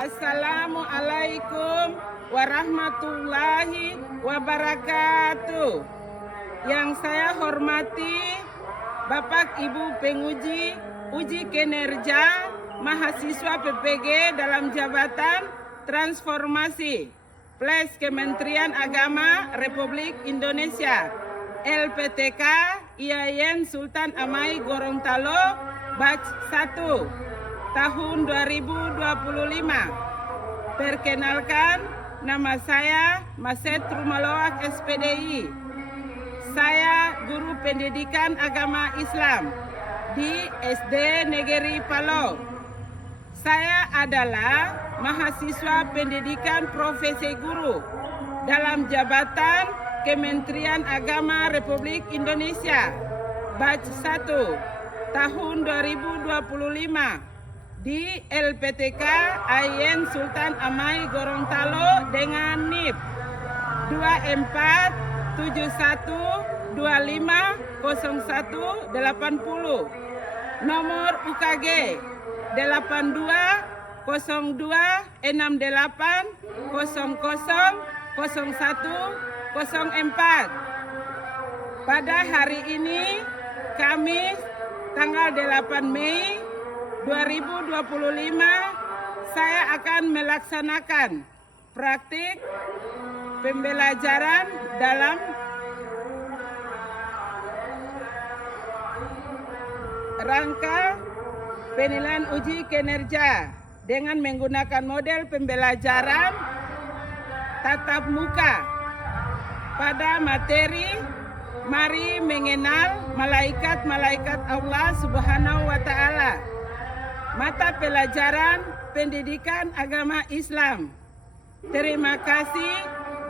Assalamualaikum warahmatullahi wabarakatuh. Yang saya hormati Bapak Ibu penguji uji kinerja mahasiswa PPG dalam jabatan transformasi Ples Kementerian Agama Republik Indonesia LPTK IAIN Sultan Amai Gorontalo Batch 1 tahun 2025. Perkenalkan, nama saya Maset Rumaloak SPDI. Saya guru pendidikan agama Islam di SD Negeri Palo. Saya adalah mahasiswa pendidikan profesi guru dalam jabatan Kementerian Agama Republik Indonesia Batch 1 tahun 2025. Di LPTK IAIN Sultan Amai Gorontalo dengan NIP 2471250180, nomor UKG 820268000104. Pada hari ini, Kamis tanggal 8 Mei 2025, saya akan melaksanakan praktik pembelajaran dalam rangka penilaian uji kinerja dengan menggunakan model pembelajaran tatap muka pada materi Mari Mengenal Malaikat-Malaikat Allah Subhanahu wa Ta'ala, mata pelajaran pendidikan agama Islam. Terima kasih,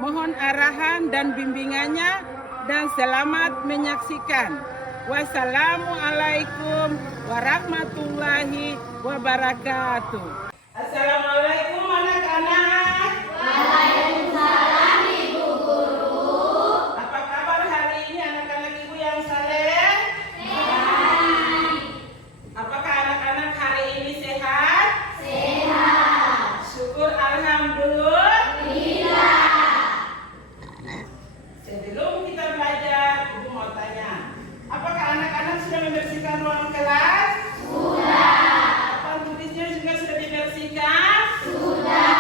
mohon arahan dan bimbingannya, dan selamat menyaksikan. Wassalamualaikum warahmatullahi wabarakatuh. Assalamualaikum anak-anak. Waalaikumsalam Ibu Guru. Apa kabar hari ini anak-anak Ibu yang saleh? Baik. Apakah anak-anak hari ini sehat? Sehat. Syukur alhamdulillah. Sebelum kita belajar, Ibu mau tanya, apakah anak-anak sudah membersihkan ruang kelas? Sudah. Papan tulisnya juga sudah dibersihkan? Sudah.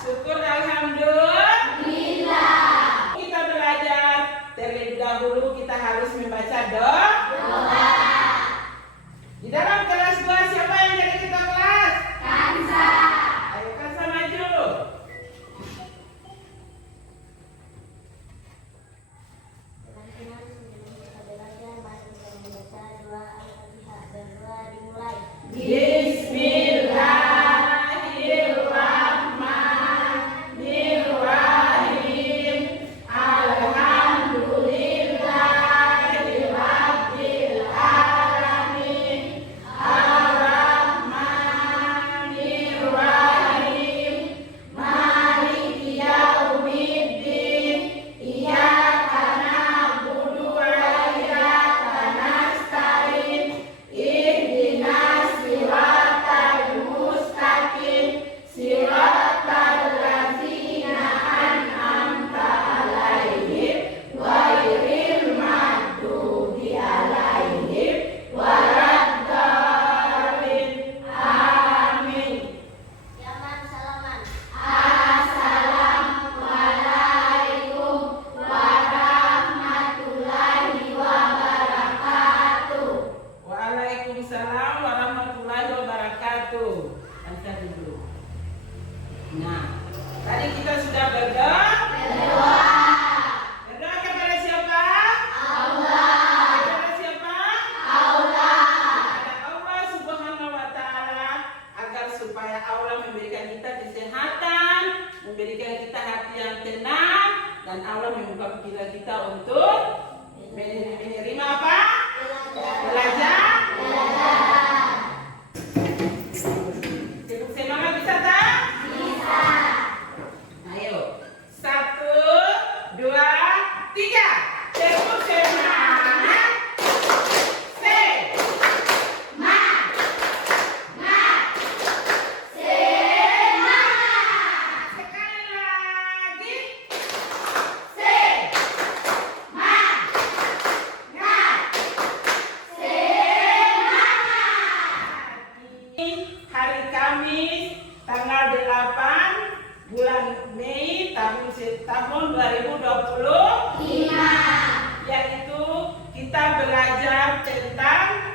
Syukur alhamdulillah. Kita belajar, terlebih dahulu kita harus membaca doa. Di dalam kelas 2 siapa yang jadi ketua kelas? Kansa. Ayo Kansa maju. Bismillahirrahmanirrahim. Alhamdulillahirabbil alamin. Ar-Rahmanir-Rahim. Maliki yaumiddin. Iyyaka na'budu wa iyyaka nasta'in. Ihdinas siratal mustaqim. Siratal ladzina an'amta 'alaihim ghairil maghdubi 'alaihim waladdallin. Amin. Salaman. Assalamualaikum warahmatullahi wabarakatuh. Waalaikumsalam warahmatullahi wabarakatuh. Angkat dulu. Nah, tadi kita sudah berdoa. Berdoa kepada siapa? Allah. Kepada siapa? Allah. Kepada Allah Subhanahu wa Ta'ala, agar supaya Allah memberikan kita kesehatan, memberikan kita hati yang tenang, dan Allah membuka pikiran kita untuk menerima apa? Belajar. Semangat bisa tak? Bisa. Ayo, 1, 2, 3. Tepuk semangat. Semangat. Semangat. bulan Mei tahun 2025, yaitu kita belajar tentang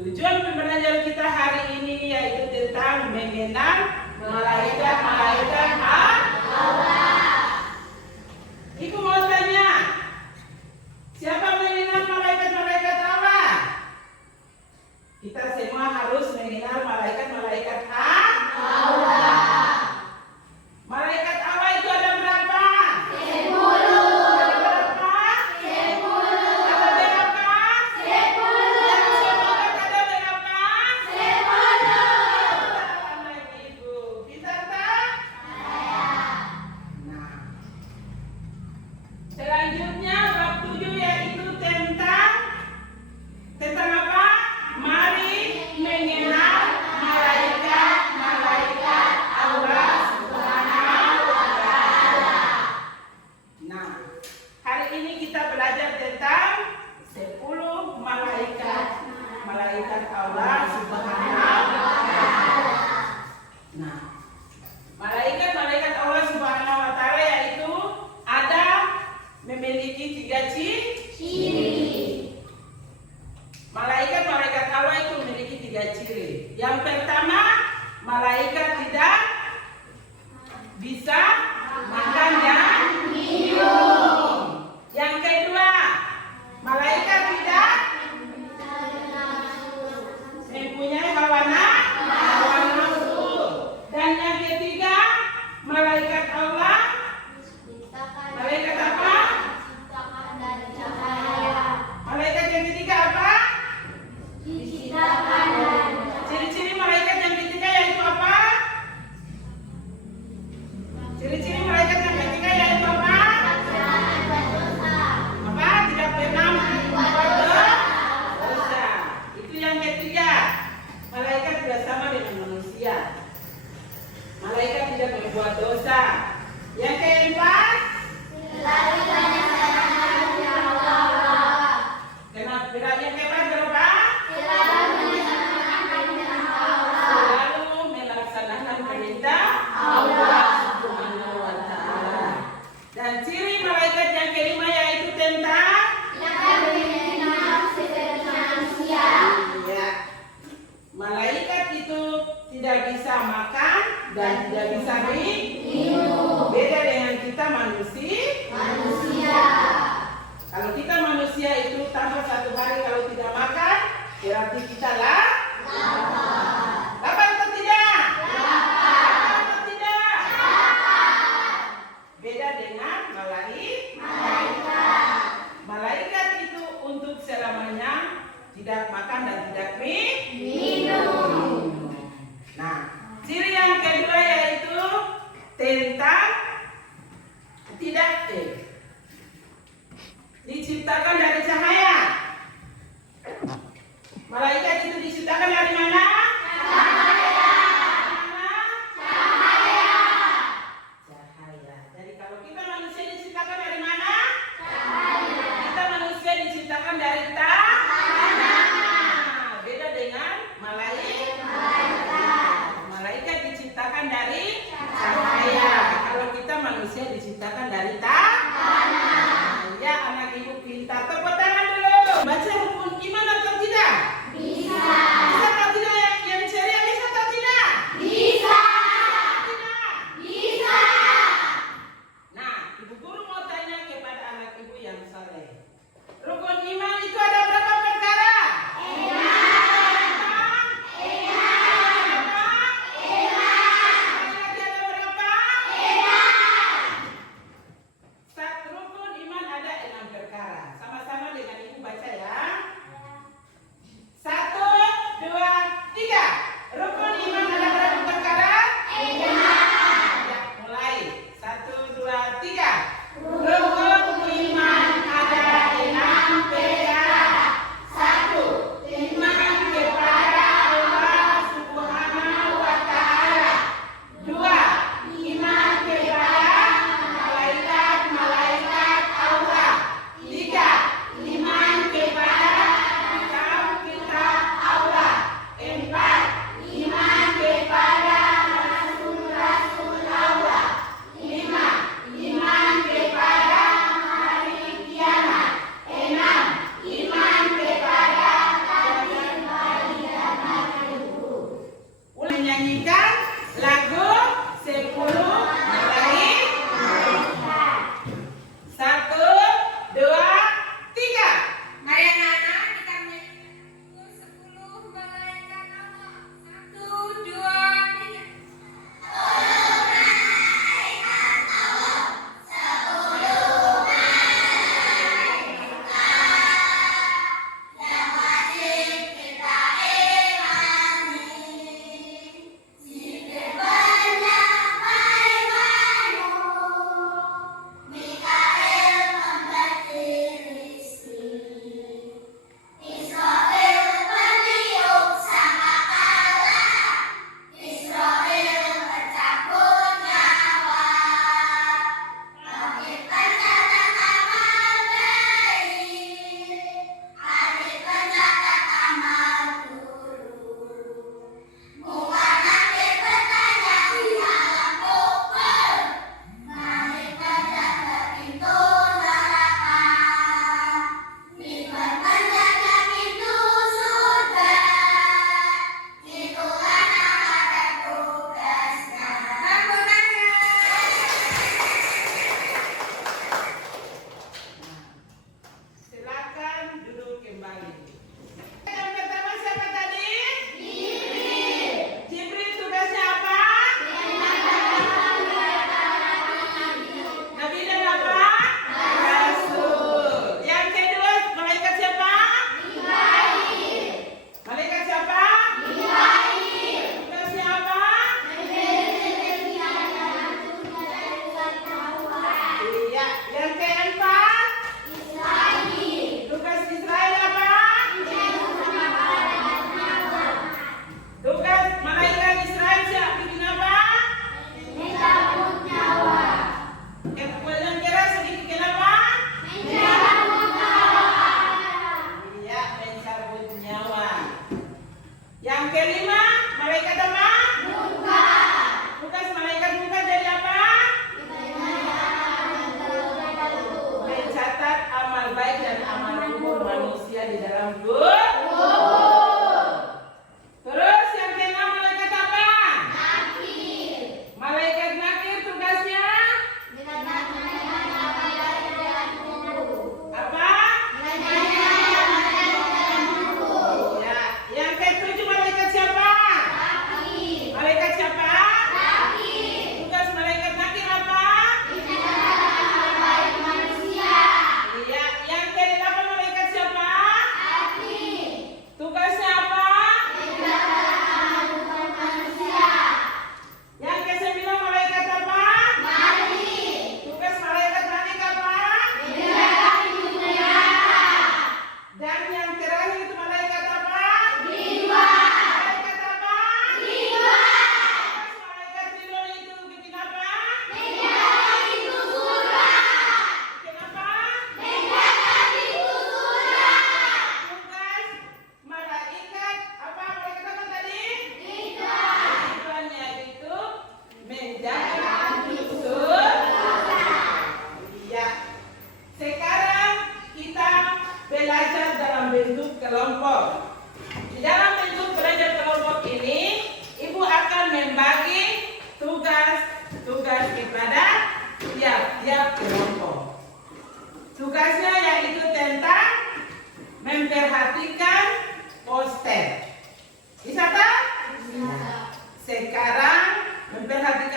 tujuan pembelajaran kita hari ini, yaitu tentang mengenal malaikat-malaikat Allah. Ibu mau tanya, siapa mengenal malaikat-malaikat Allah? Kita semua harus mengenal malaikat-malaikat Allah. Malaikat Allah itu ada berapa? 10. Ada berapa? 10. Ada berapa? 10. Yang semangat ada berapa? 10. Anak ibu, pintar tak? Nah, selanjutnya bab 7 yaitu tentang apa? Mari mengenal malaikat-malaikat Allah Subhanahu wa Ta'ala. Nah, hari ini kita belajar tentang 10 malaikat Allah Subhanahu wa Ta'ala. Nah, malaikat Allah Subhanahu wa Ta'ala yaitu ada memiliki 3 ciri. Malaikat Allah itu memiliki 3 ciri. Yang pertama, malaikat tidak bisa makan dan minum. Yang kedua, malaikat tidak mempunyai hawa nafsu. Dan yang ketiga, malaikat Allah, malaikat apa? Malaikat yang ketiga apa? Ciri-ciri malaikat yang ketiga yaitu apa? Ciri-ciri malaikat yang ketiga yaitu apa? Apa? Tidak pernah membuat dosa. Itu yang ketiga. Malaikat tidak sama dengan manusia. Malaikat tidak membuat dosa. Yang keempat, kenapa? Yang keempat berapa? Selalu melaksanakan perintah Allah Subhanahu wa Ta'ala. Dan ciri malaikat yang kelima yaitu tentang ya. Malaikat itu tidak bisa makan dan tidak bisa minum. Beda dengan kita manusia. Kalau kita manusia itu tanpa 1 hari kalau tidak makan, berarti kita lapar atau tidak? Lapar atau tidak? Beda dengan malaikat itu untuk selamanya tidak makan dan tidak minum. Nah, ciri yang kedua yaitu tentang diciptakan dari cahaya. Malaikat itu diciptakan dari mana? Cahaya. Jadi kalau kita manusia diciptakan dari mana? Cahaya. Kita manusia diciptakan dari tanah. Beda dengan malaikat diciptakan dari cahaya. Kalau kita manusia diciptakan dari tanah. Ya, anak ibu pintar. Tepuk tangan dulu. Baca rukun iman atau tidak? Bisa. Bisa atau tidak? Yang ceria bisa atau tidak? Bisa. Tidak. Bisa. Nah, ibu guru mau tanya kepada anak ibu yang saleh. Rukun iman itu ada berapa perkara?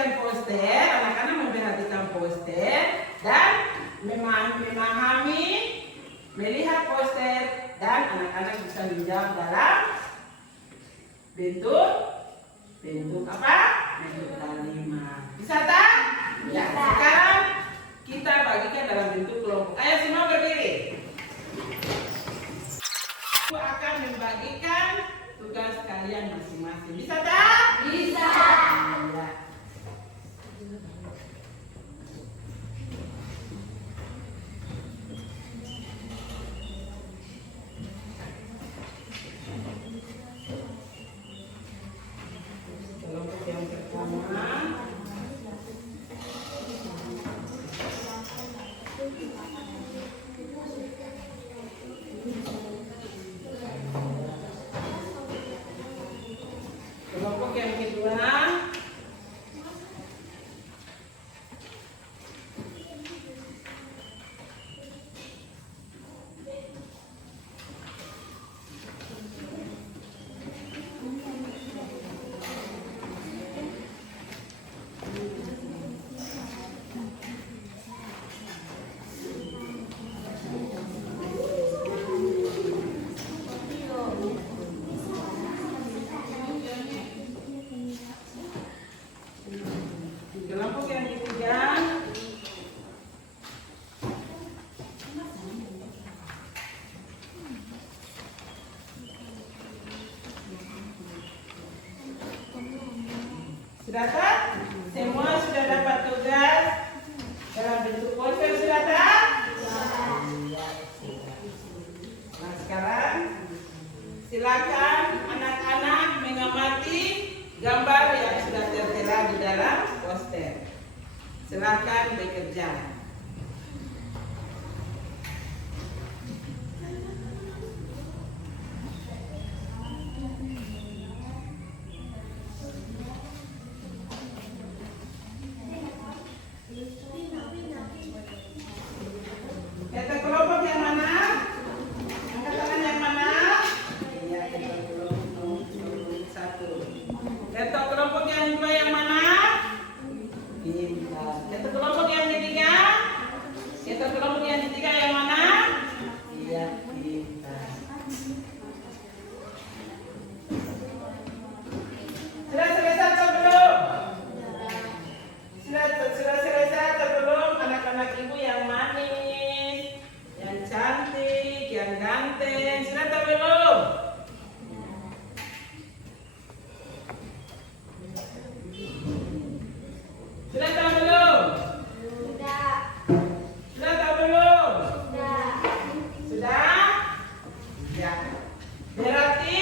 memperhatikan poster, anak-anak memperhatikan poster dan memahami, melihat poster dan anak-anak bisa menjawab dalam bentuk apa? Bentuk kalimat. Bisa tak? Ya, sekarang kita bagikan dalam bentuk kelompok. Ayo semua berdiri. Aku akan membagikan tugas kalian masing-masing. Bisa tak? Bisa. Ya. Kelompok yang pertama. Kelompok yang kedua. Kelompok yang ketiga. Sudah tak? Semua sudah dapat tugas dalam bentuk poster, sudah tak? Nah sekarang silakan anak-anak mengamati gambar yang sudah tertera di dalam poster. Silakan bekerja. Kita kelompok yang mana? Angkat tangan yang mana? Iya, kita kelompok nomor 1. Kita kelompok yang dua yang mana? Pintar. Kita kelompok yang ketiga? Kita kelompok yang ketiga yang mana? Iya, pintar. Sudah selesai atau belum? Sudah selesai atau belum? Anak-anak ibu yang manis, yang cantik, yang ganteng, sudah atau belum? Sudah atau belum? Sudah. Sudah atau belum? Sudah. Sudah? Ya. Berarti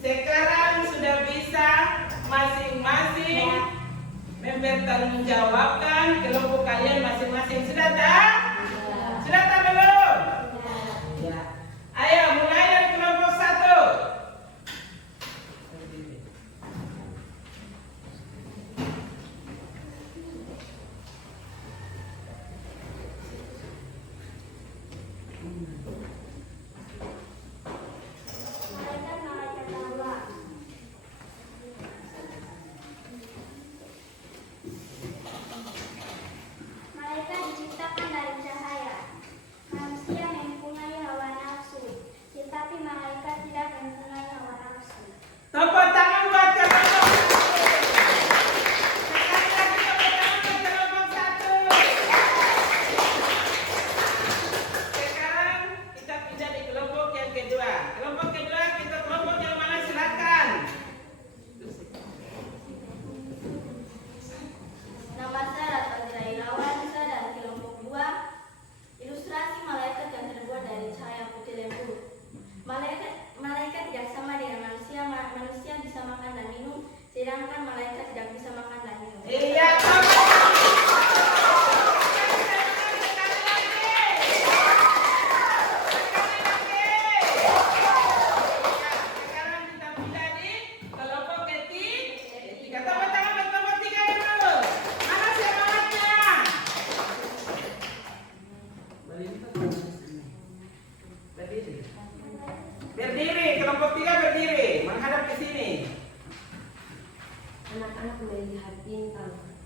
sekarang sudah bisa masing-masing mempertanggungjawabkan kelompok kalian masing-masing. Sudah tak? Sudah tak belum? Ya. Ayo mulai dari kelompok 1. Malaikat Allah. Malaikat diciptakan dari cahaya.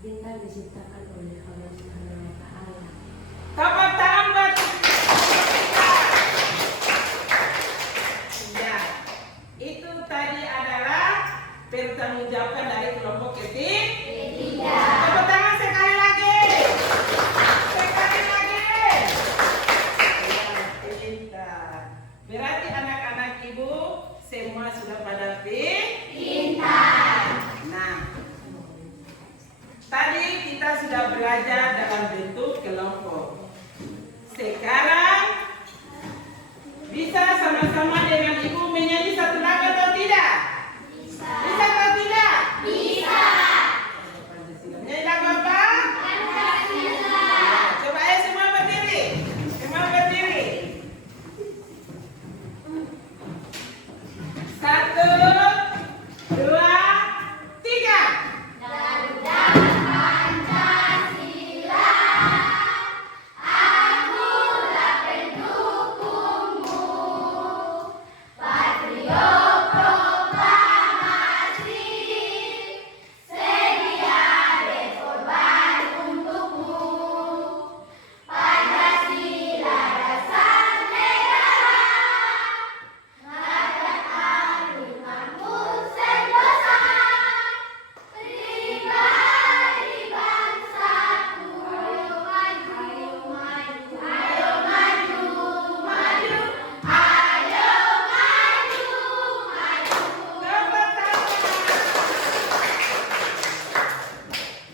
Bintang diciptakan oleh Allah Subhanahu wa Ta'ala. Tepuk tangan buat kita. Ya, itu tadi adalah pertanggungjawaban dari kelompok ketiga. Tepuk tangan sekali lagi. Sekali lagi. Ya, pintar. Berarti anak-anak ibu semua sudah pada pintar. Nah, tadi kita sudah belajar dalam bentuk kelompok. Sekarang bisa sama-sama dengan ibu menyanyi satu lagu atau tidak? Bisa atau tidak? Bisa. Menyanyi lagu apa? Pancasila. Coba ayo semua berdiri. Semua berdiri. Satu, dua, tiga.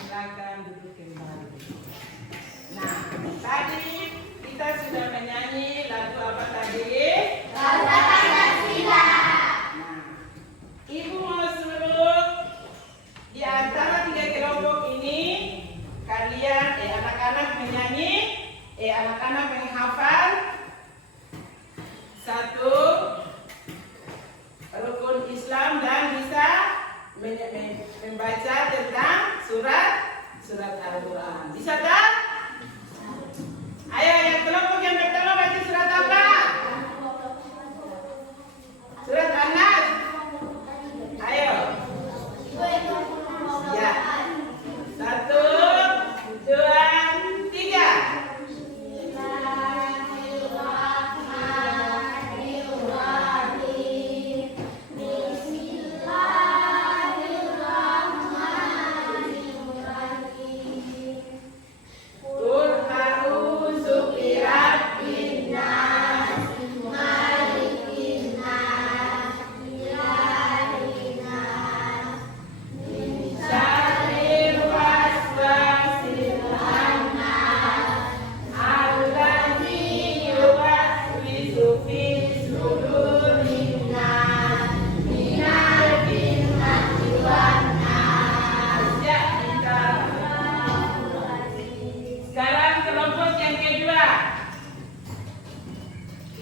Silakan duduk kembali. Nah, tadi kita sudah menyanyi lagu apa tadi? Lagu Pancasila. Nah, ibu mau suruh di antara tiga kelompok ini kalian anak-anak menyanyi, anak-anak menghafal satu rukun Islam dan bisa membaca tentang surat Al-Quran. Bisa tak? Ayo yang kelompok yang pertama baca surat apa? Surat An-Nas. Ayo. Ya. Satu, dua, tiga.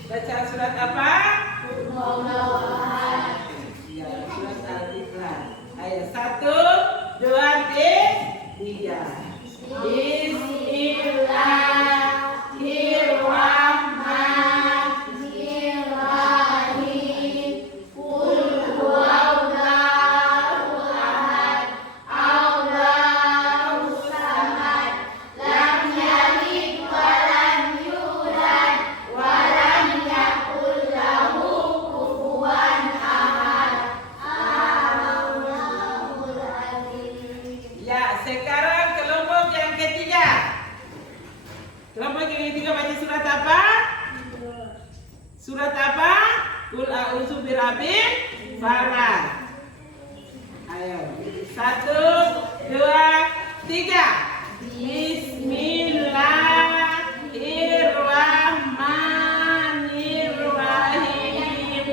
Baca surat apa? Ya, surat Al-Ikhlas. Ayo, satu, dua, tiga. Bismillahirrahmanirrahim. Qul huwallahu ahad, Allahus samad, lam yalid wa lam yulad wa lam yakul lahu kufuwan ahad. Allahul azim. Ya, sekarang kelompok yang ketiga. Kelompok yang ketiga baca surat apa? Surat apa? Qul a'udzu birabbil falaq. Ayo, satu, dua, tiga. Bismillahirrahmanirrahim.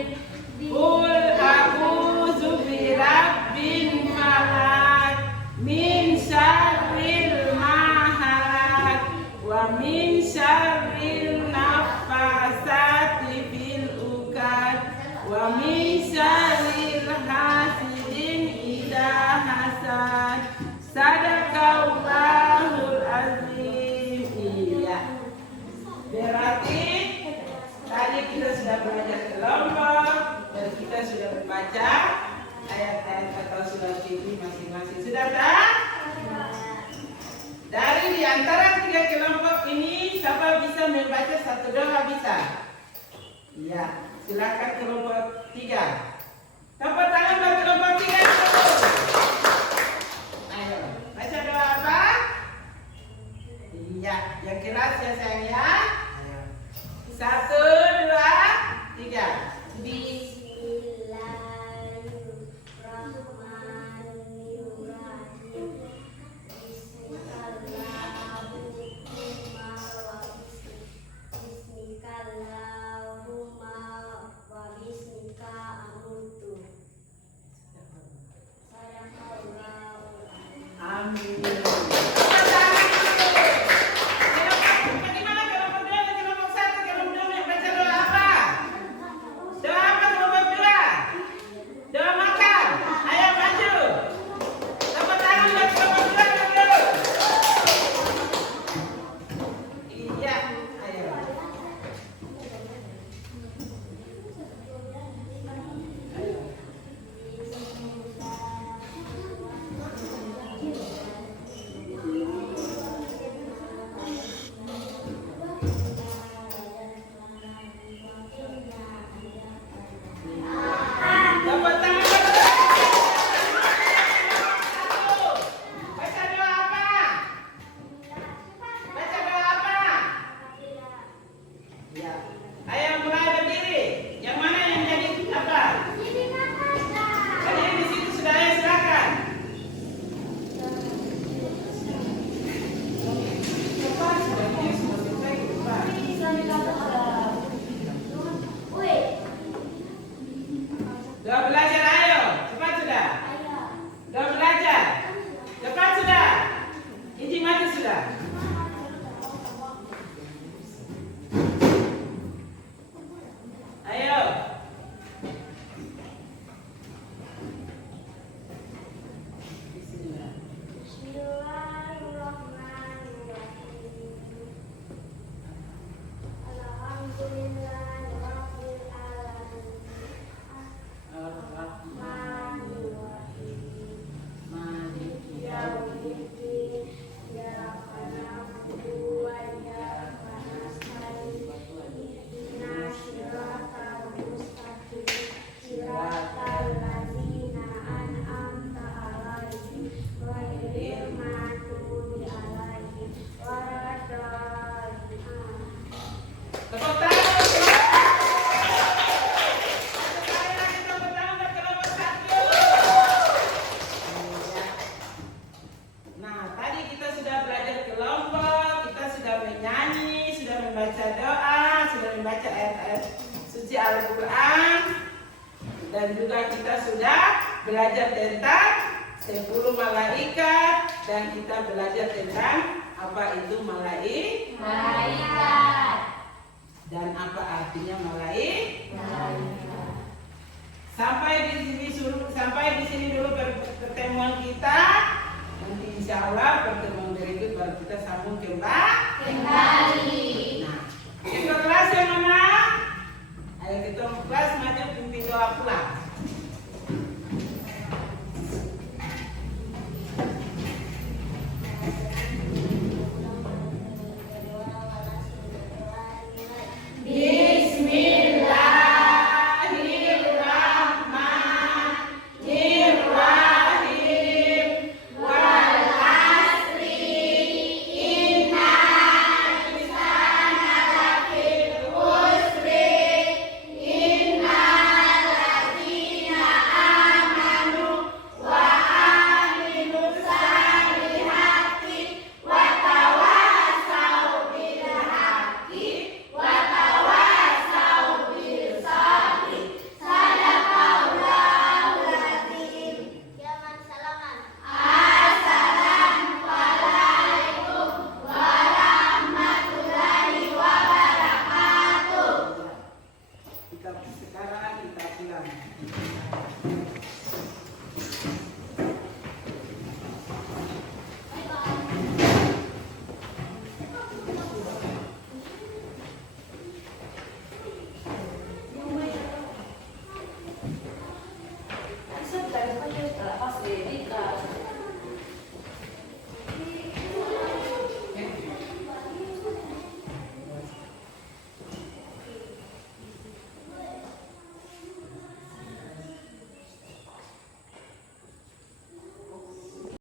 Qul a'udzu birabbin falaq min syarril mahalak wa min syarril nafasati fil uqad wa min syarril hasidin idza hasad. Sadaqallahul azim. Iya. Berarti tadi kita sudah belajar kelompok dan kita sudah membaca ayat-ayat atau surat ini masing-masing. Sudah tak? Tadi di antara 3 kelompok ini siapa bisa membaca satu doa bisa? Iya, silakan kelompok 3. Tepuk tangan buat kelompok 3. Ayo, baca doa apa? Iya, yang keras ya sayang ya. Ayo. 1, 2, 3. Amin. Bagaimana kelompok 2 dan kelompok 1? Kelompok 2 baca doa apa? Doa apa kelompok 2? Doa makan. Ayo maju. Tepuk tangan buat kelompok 2 dulu. Iya, ayo. Tepuk tangan. Baca doa apa? Baca doa apa? Ya. Ayo mulai berdiri. Yang mana yang jadi apa? Berdiri di situ sudah, ayo silakan. Cepat, sudah ini sudah selesai, cepat. Doa belajar, ayo. Cepat sudah. Doa belajar. Cepat sudah. Izin mati sudah. Ayo. Bismillah. Maliki yaumiddin. Tepuk tangan. Tepuk tangan buat kelompok 1. Nah, tadi kita sudah belajar kelompok, kita sudah menyanyi, sudah membaca doa, sudah membaca ayat-ayat suci Al-Quran, dan juga kita sudah belajar tentang 10 malaikat, dan kita belajar tentang apa itu malaikat dan apa artinya malaikat. Sampai di sini dulu pertemuan kita. Nanti insya Allah pertemuan berikut baru kita sambung kembali. Nah, ketua kelas yang mana? Ayo ketua kelas maju pimpin doa pulang.